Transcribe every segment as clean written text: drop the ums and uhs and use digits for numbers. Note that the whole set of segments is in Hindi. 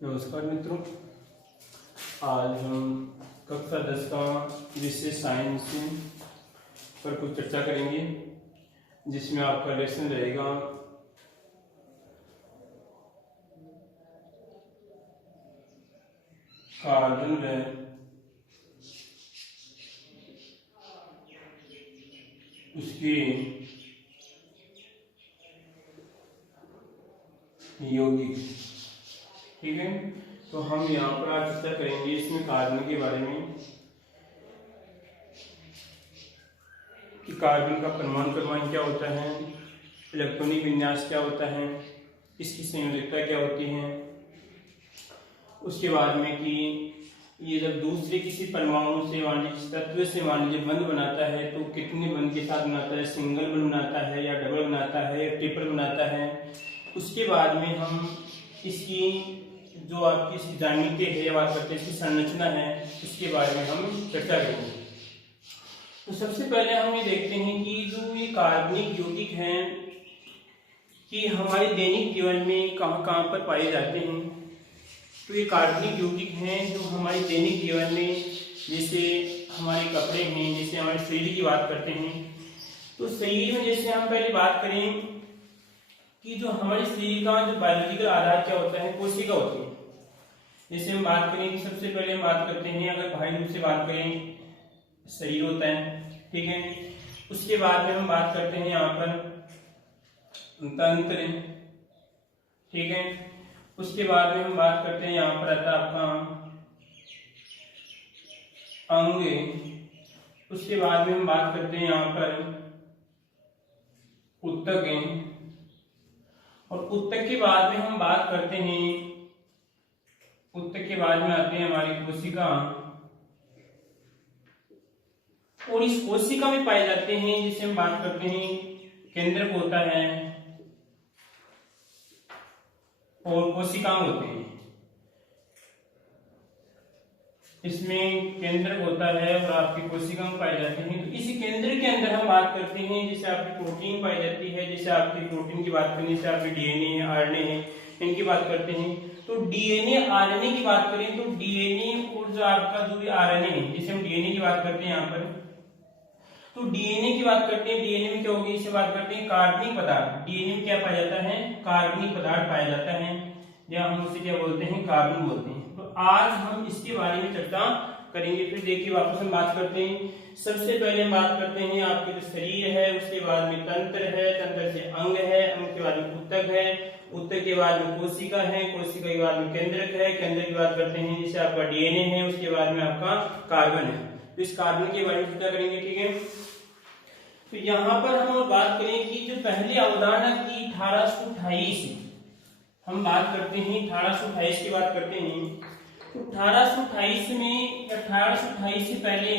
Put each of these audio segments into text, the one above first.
नमस्कार मित्रों, आज हम कक्षा 10 का विषय साइंस पर कुछ चर्चा करेंगे, जिसमें आपका लेसन रहेगा कार्बन व उसके यौगिक। ठीक है, तो हम यहाँ पर आज चर्चा करेंगे इसमें कार्बन के बारे में कि कार्बन का परमाणु क्रमांक क्या होता है, इलेक्ट्रॉनिक विन्यास क्या होता है, इसकी संयोजकता क्या होती है। उसके बाद में कि ये जब दूसरे किसी परमाणु से तत्व से मान लीजिए बंध बनाता है तो कितने बंध के साथ बनाता है, सिंगल बंध बनाता है या डबल बनाता है या ट्रिपल बनाता है। उसके बाद में हम इसकी जो आपकी इसकी ज्यामिति है, बात करते हैं इसकी संरचना है, इसके बारे में हम चर्चा करेंगे। तो सबसे पहले हम ये देखते हैं कि जो ये कार्बनिक यौगिक हैं कि हमारे दैनिक जीवन में कहाँ कहाँ पर पाए जाते हैं। तो ये कार्बनिक यौगिक हैं जो हमारे दैनिक जीवन में, जैसे हमारे कपड़े हैं, जैसे हमारे शरीर की बात करते हैं। तो शरीर में जैसे हम पहले बात करें कि जो हमारे शरीर का जो बायोलॉजिकल आधार क्या होता है, कोशिका होती है। जैसे हम बात करें कि सबसे पहले हम बात करते हैं, अगर भाई रूप से बात करें, शरीर होता है। ठीक है, उसके बाद में हम बात करते हैं यहाँ पर तंत्र। ठीक है, उसके बाद में हम बात करते हैं यहाँ पर आता आपका अंग। उसके बाद में हम बात करते हैं यहाँ पर ऊतक, और ऊतक के बाद में हम बात करते हैं, ऊतक के बाद में आते हैं हमारी कोशिका, और इस कोशिका में पाए जाते हैं जिसे हम बात करते हैं केंद्रक होता है और कोशिकांग होते हैं। इसमें केंद्रक होता है और आपकी कोशिकांग पाए जाते हैं। तो इसी केंद्र के अंदर हम बात करते हैं जैसे आपकी प्रोटीन पाई जाती है, जैसे आपकी प्रोटीन की बात करें, जैसे आपकी डीएनए है, आरएनए है, इनकी बात करते हैं। तो डीएनए आरएनए की बात करें तो डीएनए और जो आपका जो भी आरएनए है, जैसे हम डीएनए की बात करते हैं यहाँ पर, तो डीएनए की बात करते हैं, डीएनए में क्या होगी, इसे बात करते हैं कार्बनिक पदार्थ। डीएनए में क्या पाया जाता है, कार्बनिक पदार्थ पाया जाता है, या हम उसे क्या बोलते हैं, कार्बन बोलते हैं। तो आज हम इसके बारे में चर्चा करेंगे। फिर देखिए वापस हम बात करते हैं। सबसे पहले हम बात करते हैं आपके जो शरीर है, उसके बाद में तंत्र है, तंत्र से अंग है, अंग के बाद में ऊतक है, ऊतक के बाद में कोशिका है, कोशिका के बाद में केंद्रक है, केंद्रक की बात करते हैं जैसे आपका डीएनए है, उसके बाद में आपका कार्बन है। तो इस कार्बन के बारे में चर्चा करेंगे। ठीक है, तो यहाँ पर हम बात करें कि जो पहली अवधारणा की 1828, हम बात करते हैं 1828 की बात करते हैं। तो 1828 में, 1828 से पहले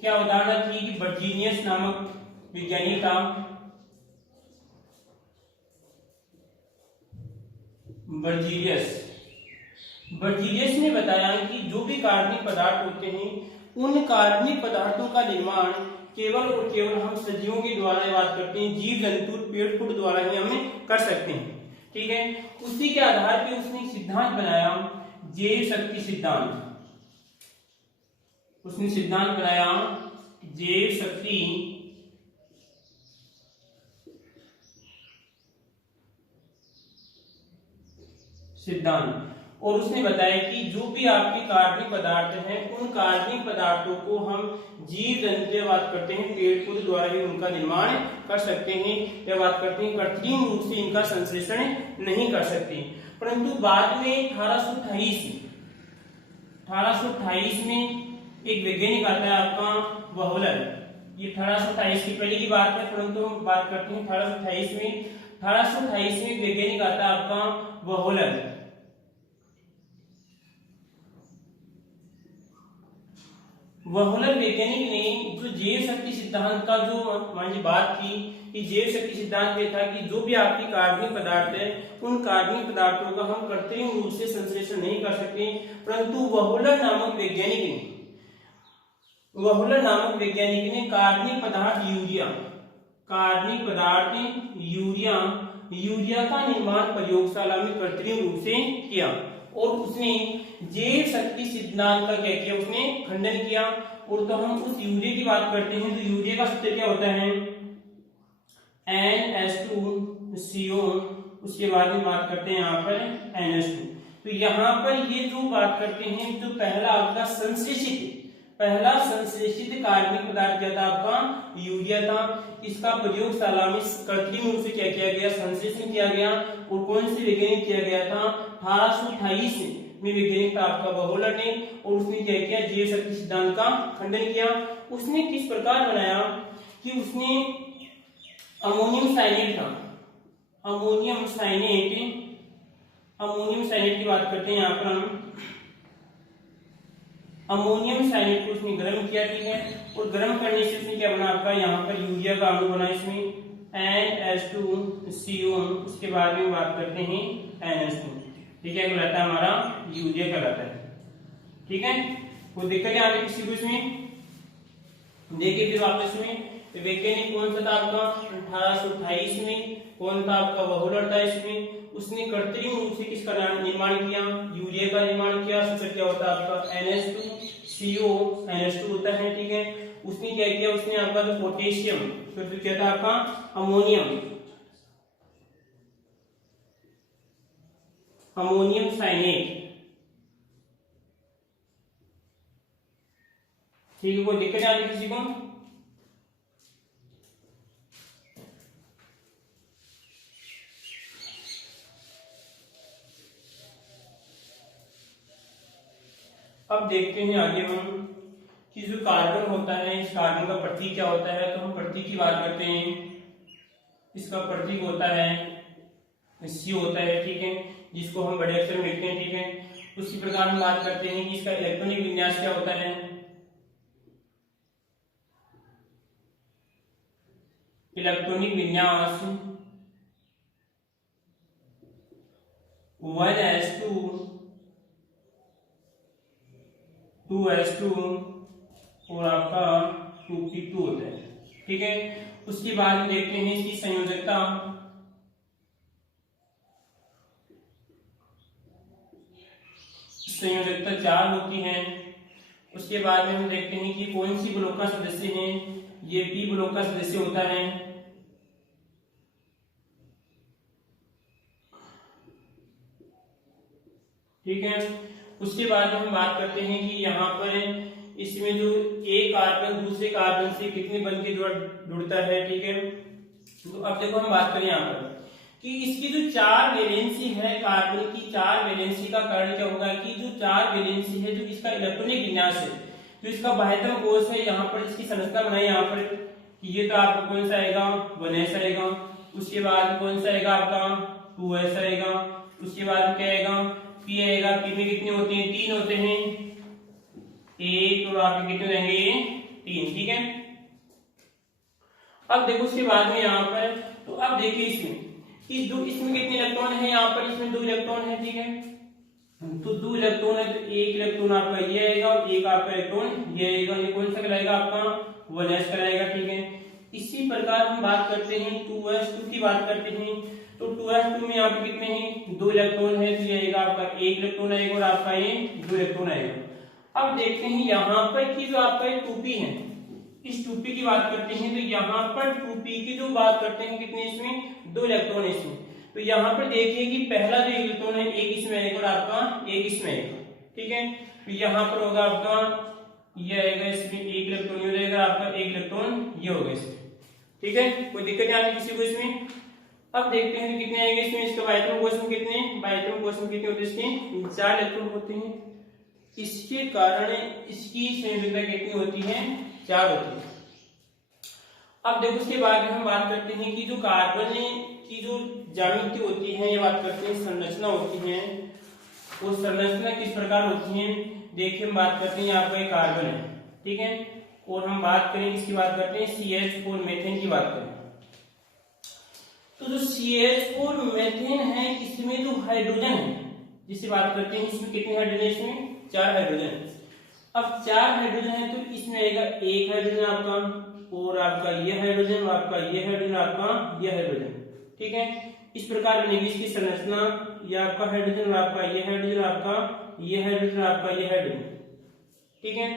क्या अवधारणा थी कि वर्जीनियस नामक विज्ञानी था, वर्जीनियस ने बताया कि जो भी कार्बनिक पदार्थ होते हैं, उन कार्बनिक पदार्थों का निर्माण केवल और केवल हम सजीवों के द्वारा बात करते हैं, जीव जंतु पेड़ फूल द्वारा ही हमें कर सकते हैं। ठीक है, उसी के आधार पे उसने एक सिद्धांत बनाया, जैव शक्ति सिद्धांत। उसने सिद्धांत बनाया जैव शक्ति सिद्धांत, और उसने बताया कि जो भी आपके कार्बनिक पदार्थ हैं, उन कार्बनिक पदार्थों को हम जीव जंतु बात करते हैं, पेड़ पौधे द्वारा ही उनका निर्माण कर सकते हैं, या बात करते हैं कृत्रिम रूप से इनका संश्लेषण नहीं कर सकते। परंतु बाद में 1828 में एक वैज्ञानिक आता है आपका वोहलर। ये 1828 की पहले की बात है, परंतु हम बात करते हैं 1828 में। 1828 में एक वैज्ञानिक आता है आपका वोहलर। वोहलर वैज्ञानिक ने जो जैव शक्ति सिद्धांत का जो मान ली बात की कि जैव शक्ति सिद्धांत ये था कि जो भी आपकी कार्बनिक पदार्थ है, उन कार्बनिक पदार्थों का हम कृत्रिम रूप से संश्लेषण नहीं कर सकते। परंतु वोहलर नामक वैज्ञानिक ने कार्बनिक पदार्थ यूरिया का निर्माण प्रयोगशाला में कृत्रिम रूप से किया, और उसने जैव शक्ति सिद्धांत का क्या किया, उसने खंडन किया। और तो हम उस यूरिया की बात करते हैं तो यूरिया का सूत्र क्या होता है, NH2CO, उसके बाद में बात करते हैं यहाँ पर NH2। तो यहाँ पर ये जो बात करते हैं, जो पहला आपका पहला संश्लेषित कार्बनिक पदार्थ क्या था, आपका यूरिया था। इसका प्रयोगशाला में कृत्रिम रूप से क्या किया गया, संश्लेषण किया गया। और कौन से वैज्ञानिक किया गया था, 1828 में वैज्ञानिक था आपका बहोलर ने। और उसने क्या किया, जैव शक्ति सिद्धांत का खंडन किया। उसने किस प्रकार बनाया कि उसने अमोनियम साइनेट था, अमोनियम साइनेट की बात करते हैं यहाँ पर हम। अमोनियम साइनेट को उसने गर्म किया, ठीक है। और गर्म करने से उसने क्या बना, आपका यहाँ पर यूरिया का अणु बना, इसमें NH2CO। उसके बाद में बात करते हैं NH2, ठीक है, कहलाता है हमारा यूरिया कहलाता है, ठीक है। कोई दिक्कत आ रही किसी को इसमें, देखिए फिर वापस में वैज्ञानिक कौन सा था आपका 1828 में, कौन था आपका बहोलर था। इसमें उसने कृत्रिम रूप से किसका निर्माण किया, यूरिया का निर्माण किया। सूत्र क्या होता है आपका NH2CO, NH2 होता है, ठीक है। उसने क्या किया, उसने आपका जो पोटेशियम, सूत्र क्या था आपका अमोनियम साइनेट, ठीक है। कोई दिक्कत आ रही किसी को, अब देखते हैं आगे हम कि जो कार्बन होता है, इस कार्बन का प्रतीक क्या होता है। तो हम प्रतीक की बात करते हैं। इसका प्रतीक होता है C होता है, ठीक है, जिसको हम बड़े अक्षर में लिखते हैं, ठीक है। उसी प्रकार हम बात करते हैं कि इसका इलेक्ट्रॉनिक विन्यास क्या होता है। इलेक्ट्रॉनिक विन्यास 1s2 2s2 और आपका 2p2 होता है, ठीक है। उसके बाद देखते हैं इसकी संयोजकता। संयोजकता 4 होती है। उसके बाद में हम देखते हैं कि कौन सी ब्लॉक का सदस्य है, ये p ब्लॉक का सदस्य होता है, ठीक है। उसके बाद हम बात करते हैं कि यहाँ पर इसमें जो एक कार्बन दूसरे कार्बन से कितने बन के जुड़ता है, ठीक है। तो अब देखो हम बात करें यहाँ पर कि इसकी जो 4 वैलेंसी है, कार्बन की 4 वैलेंसी का कारण क्या होगा कि जो 4 वैलेंसी है, जो इसका इलेक्ट्रॉनिक विन्यास है, जो इसका बाह्यतम कोश है, यहाँ पर इसकी संरचना बनाई यहाँ पर कि ये तो आपको कौन सा आएगा 1s आएगा। उसके बाद कौन सा आएगा आपका 2s आएगा। उसके बाद क्या आएगा p आएगा। p में कितने होते हैं, 3 होते हैं, एक और आपके कितने रहेंगे 3, ठीक है। अब देखो उसके बाद में यहाँ पर, तो अब देखिए इसमें कि जो इसमें कितने इलेक्ट्रॉन है, यहाँ पर इसमें 2 इलेक्ट्रॉन है, ठीक है। तो 2 इलेक्ट्रॉन है, तो एक इलेक्ट्रॉन आपका ये आएगा और एक आपका इलेक्ट्रॉन ये आएगा। ये कौन सा कहलाएगा आपका 1s कहलाएगा, ठीक है। इसी प्रकार हम बात करते हैं 2s2 की बात करते हैं। तो 2s2 में यहाँ पे कितने हैं, 2 इलेक्ट्रॉन है, तो ये आएगा आपका 1 इलेक्ट्रॉन आएगा और आपका ये 2 इलेक्ट्रॉन आएगा। अब देखते हैं यहाँ पर कि जो आपका 2p है, इस 2p की बात करते हैं। तो यहाँ पर 2p की जो बात करते हैं कितने, इसमें 2 इलेक्ट्रॉन है इसमें। तो यहाँ पर देखिए कि पहला जो इलेक्ट्रॉन है एक इसमें आएगा और आपका एक इसमें आएगा, ठीक है। तो यहाँ पर होगा आपका ये आएगा, इसमें 1 इलेक्ट्रॉन ये रहेगा, आपका 1 इलेक्ट्रॉन ये होगा इसमें, ठीक है। कोई दिक्कत नहीं आती किसी को इसमें। अब देखते हैं कितने आएंगे इसमें। इसका बाह्यतम कोश में कितने, बाह्यतम कोश में कितने होते हैं, इसके 4 इलेक्ट्रॉन होते हैं। इसके कारण इसकी संयोजकता कितनी होती है, 4 होती है। अब देखो उसके बाद में हम बात करते हैं कि जो कार्बन की जो ज्यामिति होती है, ये बात करते हैं संरचना होती है, वो संरचना किस प्रकार होती है। देखिए हम बात करते हैं, यहाँ पर एक कार्बन है, ठीक है। और हम बात करें किसकी बात करते हैं, CH4 मीथेन की बात करें। तो जो CH4 मीथेन है, इसमें जो हाइड्रोजन है जिससे बात करते हैं, इसमें कितने हाइड्रोजन है, इसमें 4 हाइड्रोजन। अब 4 हाइड्रोजन है तो इसमें आएगा 1 हाइड्रोजन आपका और आपका ये हाइड्रोजन, आपका ये हाइड्रोजन, आपका ये हाइड्रोजन, ठीक है। इस प्रकार बनेगी इसकी संरचना। ये आपका हाइड्रोजन और आपका ये हाइड्रोजन, आपका ये हाइड्रोजन, आपका ये हाइड्रोजन, ठीक है।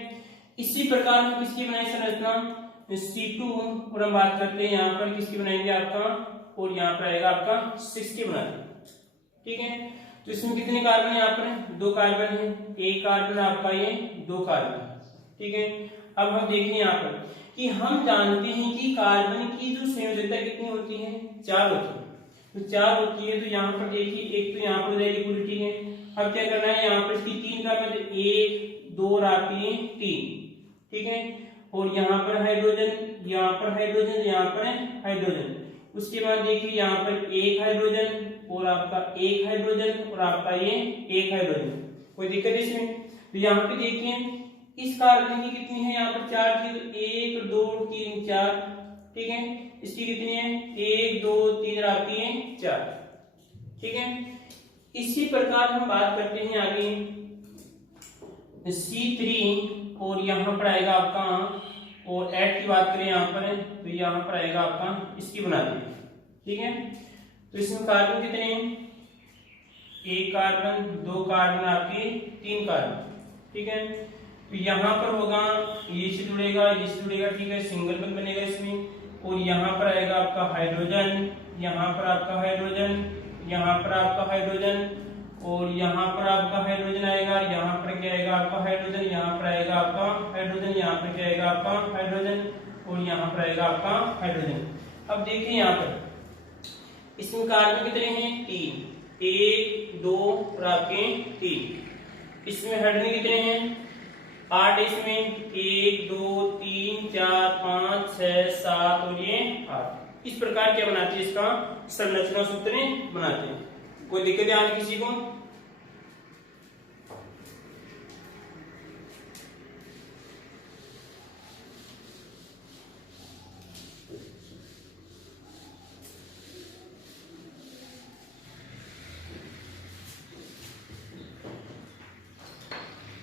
इसी प्रकार हम किसकी बनाए संरचना, C2, और हम बात करते हैं यहाँ पर किसकी बनाएंगे आपका, और यहाँ पर आएगा आपका 6 की बनाएंगे, ठीक है। तो इसमें कितने कार्बन यहाँ पर, 2 कार्बन है, एक कार्बन आपका ये 2 कार्बन, ठीक है। अब हम देखें यहाँ पर कि हम जानते हैं कि कार्बन की जो संयोजकता कितनी होती है, 4 होती है। तो 4 होती है, तो यहाँ पर देखिए एक तो यहाँ पर हो जाएगी पूरी, ठीक है। अब क्या करना है, यहाँ पर इसकी 3 का मतलब 1 2 और आपकी 3, ठीक है। और यहाँ पर हाइड्रोजन, यहाँ पर हाइड्रोजन, यहाँ पर हाइड्रोजन। उसके बाद देखिए यहाँ पर एक हाइड्रोजन और आपका एक हाइड्रोजन और आपका ये एक हाइड्रोजन, कोई दिक्कत इसमें। तो यहाँ पे देखिए इस कार्बन की कितनी है, यहाँ पर 4 थी, तो 1 2 3 4, ठीक है। इसकी कितनी है, 1 2 3 और आपकी है 4, ठीक है। इसी प्रकार हम बात करते हैं आगे C3, और यहाँ पर आएगा आपका, और ऐड की बात करें यहाँ पर, तो यहाँ पर आएगा आपका इसकी बनाते हैं, ठीक है। तो इसमें कार्बन कितने हैं, 1 कार्बन 2 कार्बन आपके 3 कार्बन, ठीक है। तो यहाँ पर होगा ये से जुड़ेगा, ये से जुड़ेगा, ठीक है, सिंगल बंद बनेगा इसमें। और यहाँ पर आएगा आपका हाइड्रोजन, यहाँ पर आपका हाइड्रोजन, यहाँ पर आपका हाइड्रोजन, और यहाँ पर आपका हाइड्रोजन आएगा, यहाँ पर क्या आएगा आपका हाइड्रोजन, यहाँ पर आएगा आपका हाइड्रोजन, यहाँ पर क्या आएगा आपका हाइड्रोजन, और यहाँ पर आएगा आपका हाइड्रोजन। अब देखिए यहाँ पर इसमें कार्बन कितने हैं, 3, 1 2 और आपके 3। इसमें हाइड्रोजन कितने हैं, 8, इसमें 1 2 3 4 5 6 7 और ये 8। इस प्रकार क्या बनाते हैं, इसका संरचना सूत्र बनाते हैं। कोई दिक्कत है आज किसी को?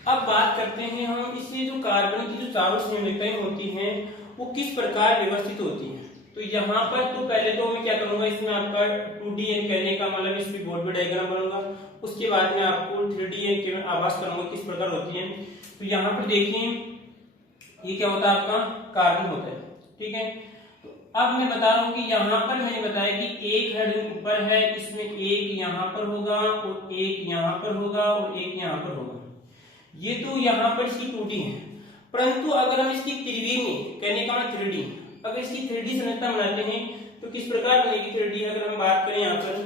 अब बात करते हैं हम इससे जो कार्बन की जो चारों संयोजकताएं होती हैं वो किस प्रकार व्यवस्थित होती हैं। तो यहाँ पर तो पहले तो मैं क्या करूंगा, इसमें आपका 2D कहने का मतलब इसकी बोर्ड पे डायग्राम बनाऊंगा, उसके बाद में आपको 3D केवल आभास करूंगा किस प्रकार होती है। तो यहाँ पर देखिए ये क्या होता है, आपका कार्बन होता है, ठीक है। तो अब मैं बता रहा हूँ कि यहाँ पर मैंने बताया कि एक हाइड्रोजन ऊपर है, इसमें एक यहाँ पर होगा और एक यहाँ पर होगा और एक यहाँ पर होगा। ये तो यहाँ पर इसकी 2D है, परंतु अगर हम इसकी 3D में, कहने का मतलब 3D, अगर इसकी 3D संरचना बनाते हैं तो किस प्रकार बनेगी 3D। अगर हम बात करें यहाँ पर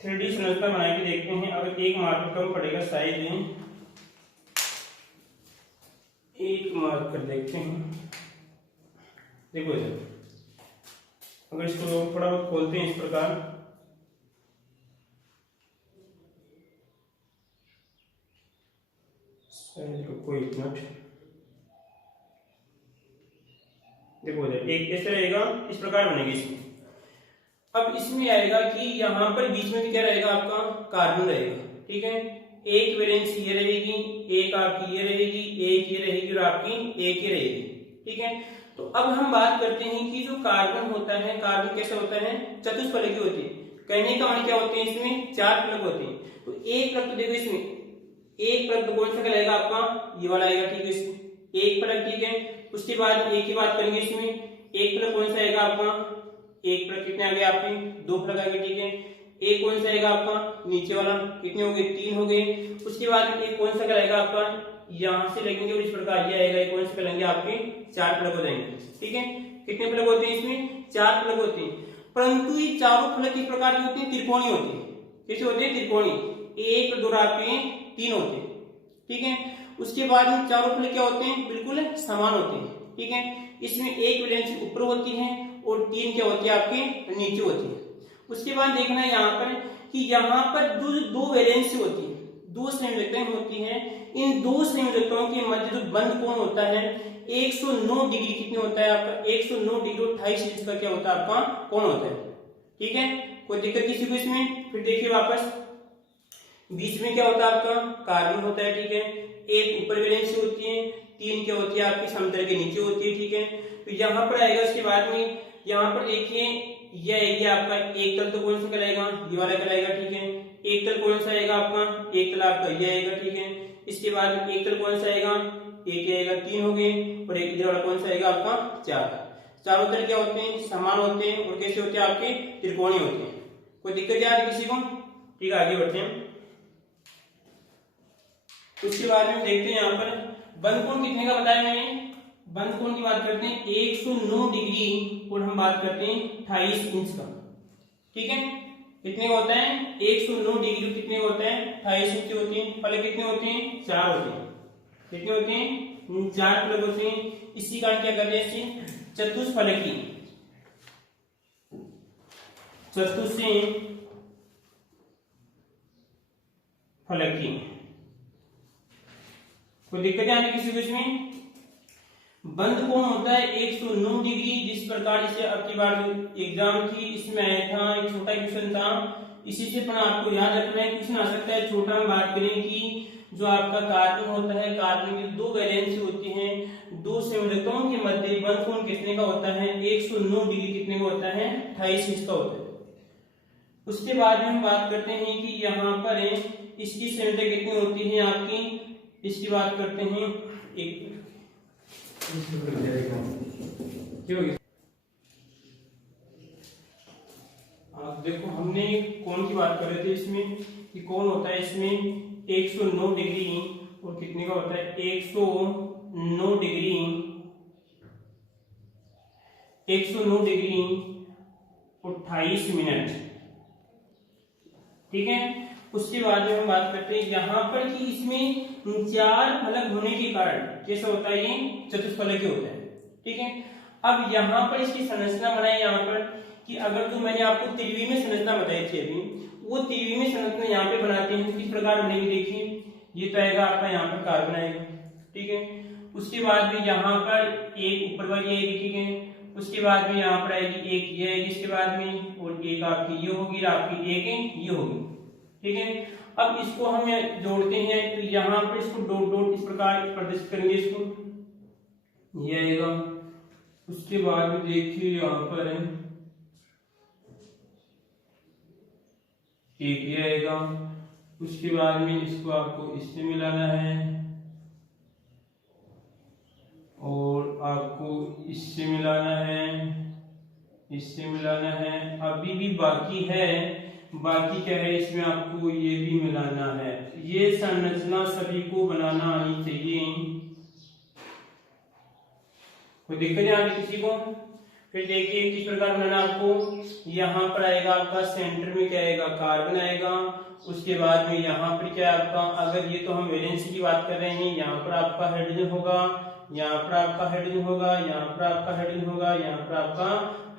3D संरचना बना के देखते हैं। अगर एक मार्कर कम पड़ेगा शायद, एक मार्कर देखते हैं। देखो इधर अगर इसको थोड़ा बहुत खोलते हैं इस प्रकार, रुको एक मिनट, देखो इधर एक ऐसे रहेगा, इस प्रकार बनेगी इसमें। अब इसमें आएगा कि यहाँ पर बीच में भी क्या रहेगा, आपका कार्बन रहेगा, ठीक है। एक वैलेंस ये रहेगी, एक आपकी ये रहेगी, एक ये रहेगी और आपकी एक ये रहेगी, ठीक है। तो अब हम बात करते हैं कि जो कार्बन होता है, कार्बन कैसे होता है, चतुष्फलकी होती है। कहने का मतलब क्या होते हैं, इसमें 4 प्लग होते हैं। तो एक प्लग तो देखो इसमें एक प्लग तो कौन सा कहलाएगा, आपका ये वाला आएगा, ठीक है। इसमें एक प्लग, ठीक है। उसके बाद एक की बात करेंगे, इसमें एक प्लग कौन सा आएगा आपका, एक प्लग कितने आ गए आपके, 2 प्लग आ गए, ठीक है। एक कौन सा आएगा आपका नीचे वाला, कितने हो गए, 3 हो गए। उसके बाद एक कौन सा कहलाएगा आपका, यहां से लगेंगे और इस प्रकार ये आएगा, कौन से कहलाएंगे आपके 4 प्लग हो जाएंगे, ठीक है। कितने प्लग होते हैं इसमें, 4 प्लग होते हैं। परंतु ये चारों प्लग किस प्रकार के होते हैं, त्रिकोणीय होते हैं। कैसे होते हैं, त्रिकोणीय, 1 2 आपके 3 होते हैं, ठीक है। उसके बाद में चारों प्लग क्या होते हैं, बिल्कुल समान होते हैं, ठीक है। इसमें एक वैलेंसी ऊपर होती है और 3 क्या होती है आपके नीचे होती है। उसके बाद देखना है यहाँ पर कि यहाँ पर दो वैलेंसी होती है, 2 संयोजकताएं होती हैं। इन 2 संयोजकताओं के मध्य जो बंध कोण होता है 109 डिग्री, कितने होता है आपका 109 डिग्री 28 इंच का क्या होता है आपका कोण होता है, ठीक है। कोई दिक्कत किसी को इसमें? फिर देखिए वापस बीच में क्या होता है आपका कार्बन होता है, ठीक है। एक ऊपर वैलेंसी होती है, 3 क्या होती है आपकी समतल के नीचे होती है, ठीक है। तो यहाँ पर आएगा, उसके बाद में यहाँ पर देखिए यह आएगी आपका एक तल, तो कौन सा कहलाएगा, ये वाला कहलाएगा, ठीक है। एक तल कौन सा आएगा आपका, एक तल आपका ये आएगा, ठीक है। इसके बाद में एक तल कौन सा आएगा, एक आएगा, 3 हो गए, और एक इधर वाला कौन सा आएगा आपका 4। चारों तल क्या होते हैं, समान होते हैं, और कैसे होते हैं आपके, त्रिकोणीय होते हैं। कोई दिक्कत आ रही किसी को, ठीक है, आगे बढ़ते हैं। उसके बाद में देखते हैं यहाँ पर बंद कोण कितने का बताया मैंने, बंद कोण की बात करते हैं 109 डिग्री, और हम बात करते हैं 28 इंच का, ठीक है। कितने का होता है, 109 डिग्री कितने का होता है, 28 इंच होती है। फलक कितने होते हैं, 4 होते हैं। कितने होते हैं, 4 फलक होते हैं। इसी कारण क्या करते हैं, इसे चतुष्फलकी, चतुष्फलकी फलकी। कोई दिक्कत है आने किसी कुछ में। बंद कोण होता है 109 डिग्री, जिस प्रकार से अब की बार एग्जाम थी इसमें आया था, एक छोटा क्वेश्चन था, इसी से पण आपको याद रखना है। क्वेश्चन आ सकता है छोटा, हम बात करें कि जो आपका कार्बन होता है, कार्बन की 2 वैलेंसी होती हैं, 2 संयोजकों के मध्य बंद कोण कितने का होता है, 109 डिग्री कितने का होता है, 28 इंच का होता है। उसके बाद में हम बात करते हैं कि यहाँ पर इसकी संयोजक कितनी होती है आपकी, इसकी बात करते हैं एक, देखो हमने कोण की बात कर रहे थे इसमें कि कोण होता है इसमें 109 डिग्री, और कितने का होता है 109 डिग्री, 109 डिग्री 28 मिनट, ठीक है। उसके बाद में हम बात करते हैं यहाँ पर कि इसमें 4 फलक होने के कारण कैसा होता है, ये चतुष्फलकी होता है, ठीक है। अब यहाँ पर इसकी संरचना बनाई यहाँ पर कि अगर जो मैंने आपको त्रिविमीय संरचना बताई थी अभी, वो त्रिविमीय संरचना यहाँ पे बनाते हैं, किस प्रकार बनेगी देखिए, ये तो आएगा आपका यहाँ पर कार्बन आएगा, ठीक है। उसके बाद भी यहाँ पर एक ऊपर वाली आएगी, ठीक है। उसके बाद में यहाँ पर आएगी एक ये आएगी, इसके बाद में और एक आपकी ये होगी, आपकी एक ये होगी, ठीक है। अब इसको हम जोड़ते हैं, तो यहाँ पर इसको डॉट डॉट इस प्रकार प्रदर्शित करेंगे, इसको ये आएगा। उसके बाद में देखिए यहाँ पर एक ये आएगा। उसके बाद में इसको आपको इससे मिलाना है, और आपको इससे मिलाना है, इससे मिलाना है। अभी भी बाकी है, बाकी क्या है इसमें आपको ये भी मिलाना है। ये संरचना सभी को बनाना आनी चाहिए, कोई दिक्कत नहीं आती किसी को। फिर देखिए किस प्रकार बनाना आपको, यहाँ पर आएगा आपका सेंटर में क्या आएगा, कार्बन आएगा। उसके बाद में यहाँ पर क्या आपका, अगर ये तो हम वैलेंसी की बात कर रहे हैं, यहाँ पर आपका हाइड्रोजन होगा, यहाँ पर आपका हाइड्रोजन होगा, यहाँ पर आपका हाइड्रोजन होगा, यहाँ पर आपका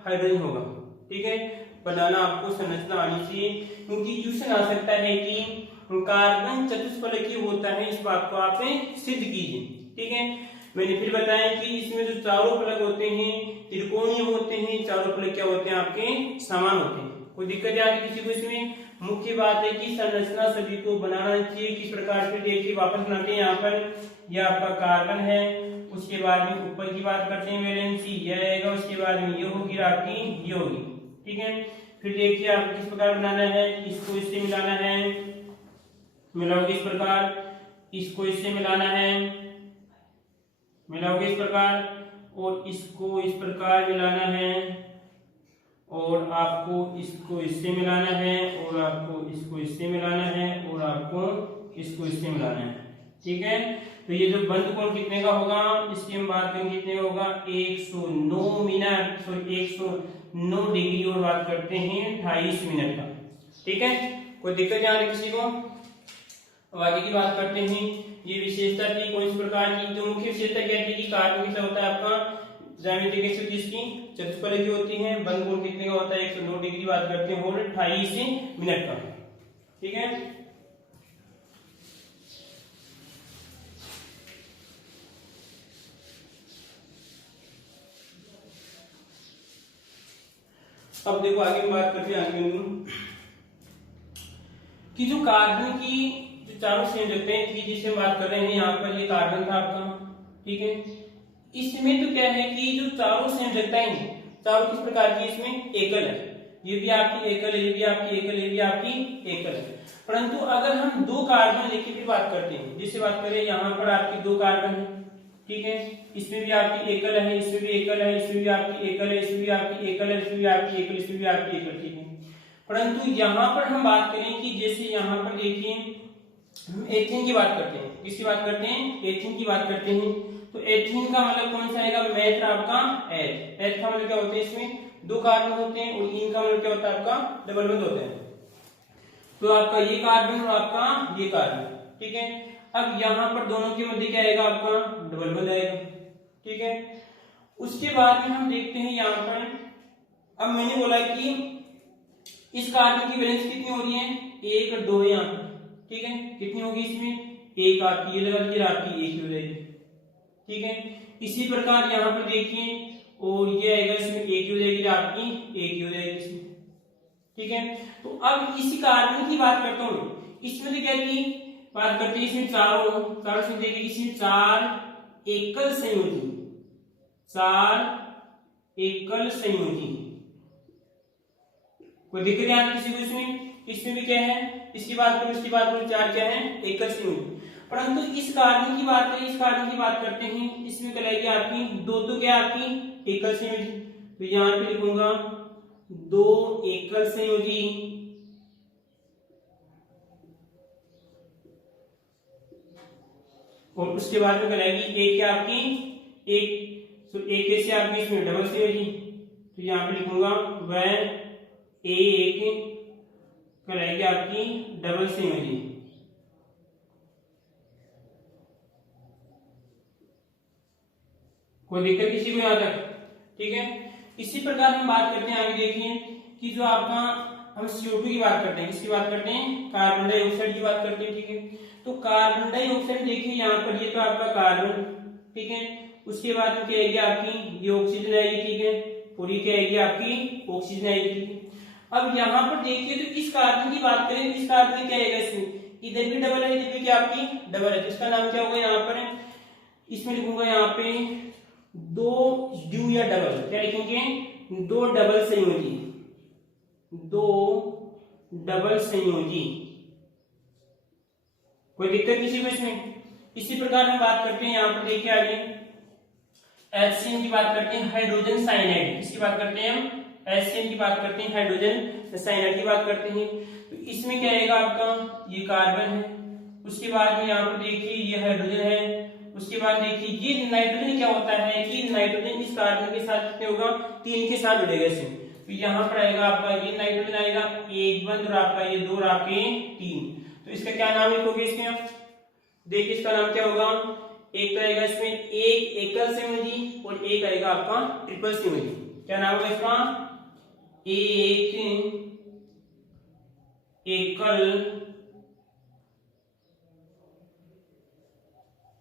हाइड्रोजन होगा, ठीक है। बनाना आपको संरचना आनी चाहिए, क्योंकि क्वेश्चन आ सकता है कि कार्बन चतुष्फलकी होता है, इस बात को आप सिद्ध कीजिए, ठीक है। मैंने फिर बताया कि इसमें जो चारों फलक होते हैं त्रिकोणीय होते हैं, चारों फलक क्या होते हैं आपके समान होते हैं। कोई दिक्कत आती किसी को इसमें। मुख्य बात है कि संरचना सभी को बनाना चाहिए, किस प्रकार से देखिए वापस बनाते हैं। यहाँ पर यह आपका कार्बन है, उसके बाद में ऊपर की बात करते हैं वैलेंसी यह आएगा, उसके बाद में ये होगी आपकी ये होगी, ठीक है। फिर देखिए आपको किस प्रकार बनाना है, इसको इससे मिलाना है, मिलाओगे इस प्रकार, इसको इससे मिलाना है, मिलाओगे इस प्रकार, और इसको इस प्रकार मिलाना है, और आपको इसको इससे मिलाना है, और आपको इसको इससे मिलाना है, और आपको इसको इससे मिलाना है, ठीक है। तो ये जो बंद कोण कितने का होगा, इसकी हम बात करेंगे कितने का होगा, 109 मिनट, सॉरी 109 डिग्री, और बात करते हैं 28 मिनट का, ठीक है। कोई दिक्कत यहाँ किसी को। अब आगे की बात करते हैं, ये विशेषता थी कौन इस प्रकार की, जो मुख्य विशेषता क्या थी कि कार्बन कैसा होता है आपका ज्यामिति कैसे होती है, इसकी चतुष्फलकी होती है। बंद कोण कितने का होता है, 109 डिग्री बात करते हैं, और 28 मिनट का, ठीक है। अब देखो आगे बात करते हैं आगे कि जो कार्बन की जो चारों संयोजकता थी जिससे हम बात कर रहे हैं, यहाँ पर ये कार्बन था आपका, ठीक है। इसमें तो क्या है कि जो चारों संयोजकताएं हैं, चारों किस प्रकार की, इसमें एकल है, ये भी आपकी एकल है, ये भी आपकी एकल है, ये भी आपकी एकल है। परंतु अगर हम दो कार्बन लेके भी बात करते हैं, जिससे बात करें यहाँ पर आपकी दो कार्बन है, ठीक है, इसमें भी आपकी एकल है, इसमें भी एकल है, इसमें भी आपकी एकल है, इसमें भी आपकी एकल है, इसमें भी आपकी एकल, इसमें भी आपकी एकल, ठीक है। परंतु यहाँ पर हम बात करें कि जैसे यहाँ पर देखिए हम एथेन की बात करते हैं, किसकी बात करते हैं, एथेन की बात करते हैं। तो एथेन का मतलब कौन सा आएगा, मैथ आपका एथ, एथ का मतलब क्या होता है, इसमें दो कार्बन होते हैं, और इन का मतलब क्या होता है आपका डबल बंध होते हैं। तो आपका ये कार्बन और आपका ये कार्बन, ठीक है। अब यहाँ पर दोनों के मध्य क्या आएगा आपका डबल बंध आएगा, ठीक है। उसके बाद में हम देखते हैं यहाँ पर, अब मैंने बोला कि इस कार्बन की वैलेंस कितनी हो रही है, 1 और 2 है यहाँ पर, ठीक है। कितनी होगी इसमें, एक आपकी ये लगा दीजिए, आपकी एक हो जाएगी, ठीक है। इसी प्रकार यहाँ पर देखिए, और ये आएगा इसमें एक हो जाएगी, आपकी एक हो जाएगी इसमें, ठीक है। तो अब इसी कार्बन की बात करता हूँ, इसमें तो क्या की बात करते हैं, इसमें चारों से देखिए, इसमें 4 एकल संयोजी, 4 एकल संयोजी, कोई दिक्कत यहाँ किसी को इसमें भी क्या है, इसकी बात करूं, इसकी बात करूं, 4 क्या है एकल संयोजी। परंतु इस कार्बन की बात करें, इस कार्बन की बात करते हैं, इसमें कहलाएगी आपकी दो क्या आपकी एकल संयोजी। तो यहाँ पे लिखूंगा 2 एकल संयोजी, और उसके बाद में कहलाएगी एक क्या आपकी एक, तो एक कैसे आपकी इसमें डबल संयोजी। तो यहाँ पे लिखूंगा वह एक कहलाएगी आपकी डबल संयोजी। कोई दिक्कत किसी को यहाँ तक, ठीक है। इसी प्रकार हम बात करते हैं आगे, देखिए कि जो आपका हम CO2 की बात करते हैं, किसकी बात करते हैं, कार्बन डाइऑक्साइड की बात करते हैं, ठीक है। तो कार्बन डाइऑक्साइड देखिए यहाँ पर, ये तो आपका कार्बन, ठीक है। उसके बाद में क्या आएगी आपकी, ये ऑक्सीजन आएगी, ठीक है, और ये क्या आएगी आपकी ऑक्सीजन आएगी, ठीक है। अब यहाँ पर देखिए, तो इस कार्बन की बात करें, इस कार्बन में क्या आएगा, इसमें इधर भी डबल है, इधर भी क्या आपकी डबल है, तो इसका नाम क्या होगा यहाँ पर, इसमें लिखूंगा यहाँ पे 2 ड्यू या डबल, क्या लिखेंगे, 2 डबल संयोजी, 2 डबल संयोजी। कोई दिक्कत किसी को इसमें। इसी प्रकार हम बात करते हैं, यहाँ पर देखिए आगे HCN की बात करते हैं, हाइड्रोजन साइनाइड, किसकी बात करते हैं हम, HCN की बात करते हैं, हाइड्रोजन साइनाइड की बात करते हैं। तो इसमें क्या आएगा आपका, ये कार्बन है, उसके बाद में यहाँ पर देखिए ये हाइड्रोजन है, उसके बाद देखिए ये नाइट्रोजन क्या होता है कि नाइट्रोजन इस कार्बन के साथ कितने होगा, 3 के साथ जुड़ेगा इसमें। तो यहाँ पर आएगा आपका ये नाइट्रोजन आएगा, एक बंद, और आपका ये 2 और आपके 3। तो इसका क्या नाम लिखोगे इसमें आप, देखिए इसका नाम क्या होगा, एक तो आएगा इसमें एक एकल संयोजी, और एक आएगा आपका ट्रिपल संयोजी। क्या नाम होगा इसका, एक एकल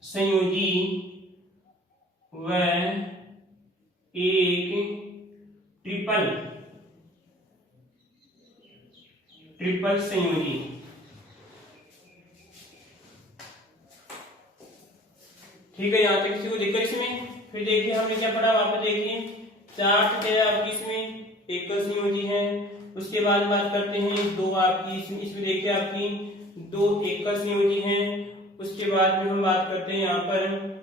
संयोजी व एक ट्रिपल संयोजी। ठीक है, यहाँ तक किसी को दिक्कत इसमें। फिर देखिए हमने क्या पढ़ा, वापस देखिए 4 आपकी इसमें एकल संयोजी है, उसके बाद बात करते हैं 2 आपकी इसमें देखिए आपकी 2 एकल संयोजी हैं। उसके बाद में हम बात करते हैं यहाँ पर,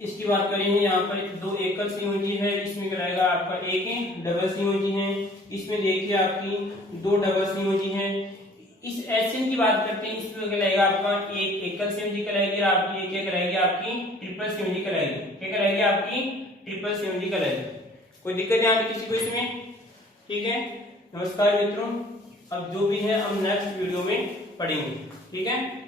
इसकी बात करेंगे, यहाँ पर 2 एकल संयोजी है, इसमें कराएगा आपका एक डबल संयोजी है, इसमें देखिए आपकी 2 डबल संयोजी हैं। इस HCN की बात करते हैं, इसमें कहलाएगा आपका एक एकल संयोजी कहलाएगी, आपकी एक क्या कहलाएगी, आपकी ट्रिपल संयोजी कहलाएगी। क्या कहलाएगी, आपकी ट्रिपल संयोजी कहलाएगी। कोई दिक्कत यहाँ पे किसी को इसमें, ठीक है। नमस्कार मित्रों, अब जो भी है हम नेक्स्ट वीडियो में पढ़ेंगे, ठीक है।